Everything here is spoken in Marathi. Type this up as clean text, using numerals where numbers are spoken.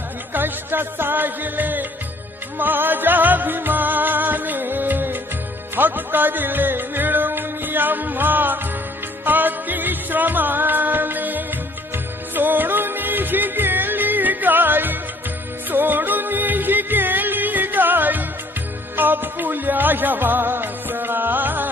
साठी कष्ट साजले माझ्या अभिमाने, हक्क दिले मिळवून आम्हा अतिश्रमाने. सोडून ही गेली गाई, सोडून ही गेली गाई, आपुल्या या वासरा.